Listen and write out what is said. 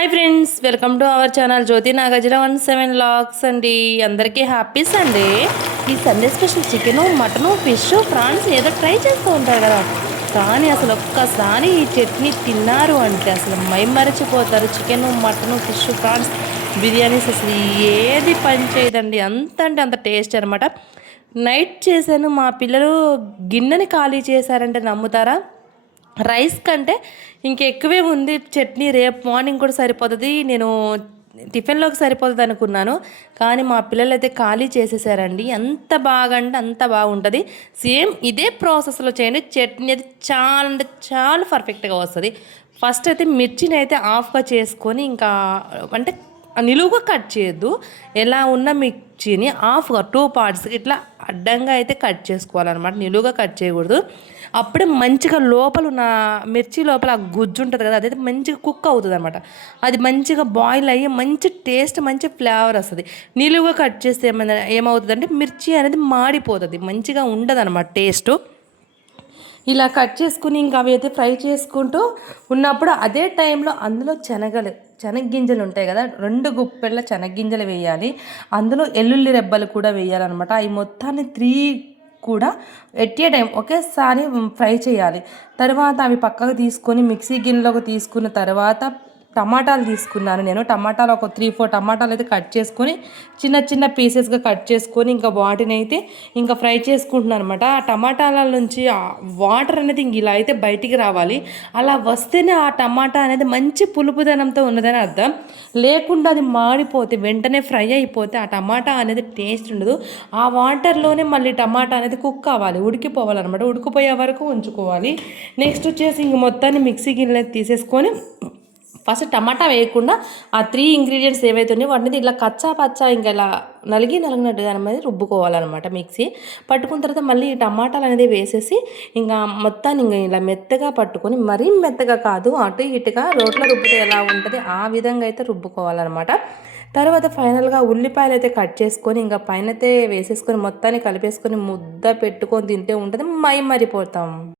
Hi friends, welcome to our channel Jyothi Nagarjuna 17 lakhs అండి. అందరికీ happy Sunday. ఈ Sunday special chicken, mutton, fish, prawns ఏదో try చేస్తూ ఉంటారు కదా, కానీ అసలు ఒక్కసారి ఈ చట్నీ తిన్నారు అంటే అసలు మైమరచిపోతారు. Chicken, mutton, fish, prawns, biryanis అసలు ఏది పని చేయదండి. అంత అంటే అంత టేస్ట్ అనమాట. నైట్ చేశాను, మా పిల్లలు గిన్నెని ఖాళీ చేశారంటే నమ్ముతారా? రైస్ కంటే ఇంకెక్కువే ఉంది చట్నీ. రేపు మార్నింగ్ కూడా సరిపోతుంది, నేను టిఫిన్లోకి సరిపోతుంది అనుకున్నాను, కానీ మా పిల్లలు అయితే ఖాళీ చేసేసారండి. ఎంత బాగా అంటే అంత బాగుంటుంది. సేమ్ ఇదే ప్రాసెస్లో చేయండి, చట్నీ అది చాలా అంటే చాలా పర్ఫెక్ట్గా వస్తుంది. ఫస్ట్ అయితే మిర్చిని అయితే ఆఫ్గా చేసుకొని, ఇంకా అంటే నిలువుగా కట్ చేయొద్దు, ఎలా ఉన్న మిర్చిని ఆఫ్గా 2 పార్ట్స్ ఇట్లా అడ్డంగా అయితే కట్ చేసుకోవాలన్నమాట. నిలువుగా కట్ చేయకూడదు. అప్పుడే మంచిగా లోపల ఉన్న మిర్చి లోపల ఆ గుజ్జు ఉంటుంది కదా, అదైతే మంచిగా కుక్ అవుతుంది అనమాట. అది మంచిగా బాయిల్ అయ్యి మంచి టేస్ట్, మంచి ఫ్లేవర్ వస్తుంది. నిలువుగా కట్ చేస్తే ఏమవుతుందంటే మిర్చి అనేది మాడిపోతుంది, మంచిగా ఉండదు అనమాట టేస్టు. ఇలా కట్ చేసుకుని ఇంకా అవి అయితే ఫ్రై చేసుకుంటూ ఉన్నప్పుడు అదే టైంలో అందులో శనగ్గింజలు ఉంటాయి కదా, 2 గుప్పెళ్ళ శనగ్గింజలు వేయాలి. అందులో ఎల్లుల్లి రెబ్బలు కూడా వేయాలన్నమాట. అవి మొత్తాన్ని 3 కూడా ఎట్ ఏ టైం ఒకేసారి ఫ్రై చేయాలి. తర్వాత అవి పక్కకు తీసుకొని మిక్సీ గిన్నెలోకి తీసుకున్న తర్వాత టమాటాలు తీసుకున్నాను నేను. టమాటాలు ఒక 3-4 టమాటాలు అయితే కట్ చేసుకొని చిన్న చిన్న పీసెస్గా కట్ చేసుకొని ఇంకా వాటిని అయితే ఇంకా ఫ్రై చేసుకుంటున్నాను అనమాట. ఆ టమాటాల నుంచి ఆ వాటర్ అనేది ఇంక ఇలా అయితే బయటికి రావాలి. అలా వస్తేనే ఆ టమాటా అనేది మంచి పులుపుదనంతో ఉన్నదని అర్థం. లేకుండా అది మాడిపోతే, వెంటనే ఫ్రై అయిపోతే ఆ టమాటా అనేది టేస్ట్ ఉండదు. ఆ వాటర్లోనే మళ్ళీ టమాటా అనేది కుక్ అవ్వాలి, ఉడికిపోవాలన్నమాట. ఉడికిపోయే వరకు ఉంచుకోవాలి. నెక్స్ట్ వచ్చేసి ఇంక మొత్తాన్ని మిక్సీ గిన్నె తీసేసుకొని ఫస్ట్ టమాటా వేయకుండా ఆ 3 ఇంగ్రీడియంట్స్ ఏవైతే ఉన్నాయో వాటిని ఇలా కచ్చా పచ్చా ఇంకా ఇలా నలిగినట్టుగా అనేది రుబ్బుకోవాలన్నమాట. మిక్సీ పట్టుకున్న తర్వాత మళ్ళీ ఈ టమాటాలు అనేది వేసేసి ఇంకా మొత్తాన్ని ఇంకా ఇలా మెత్తగా పట్టుకొని, మరీ మెత్తగా కాదు, అటు ఇటుగా రోట్లో రుబ్బితే ఎలా ఉంటుంది ఆ విధంగా అయితే రుబ్బుకోవాలన్నమాట. తర్వాత ఫైనల్గా ఉల్లిపాయలు అయితే కట్ చేసుకొని ఇంకా పైన అయితే వేసేసుకొని మొత్తాన్ని కలిపేసుకొని ముద్ద పెట్టుకొని తింటే ఉంటుంది, మరిపోతాం.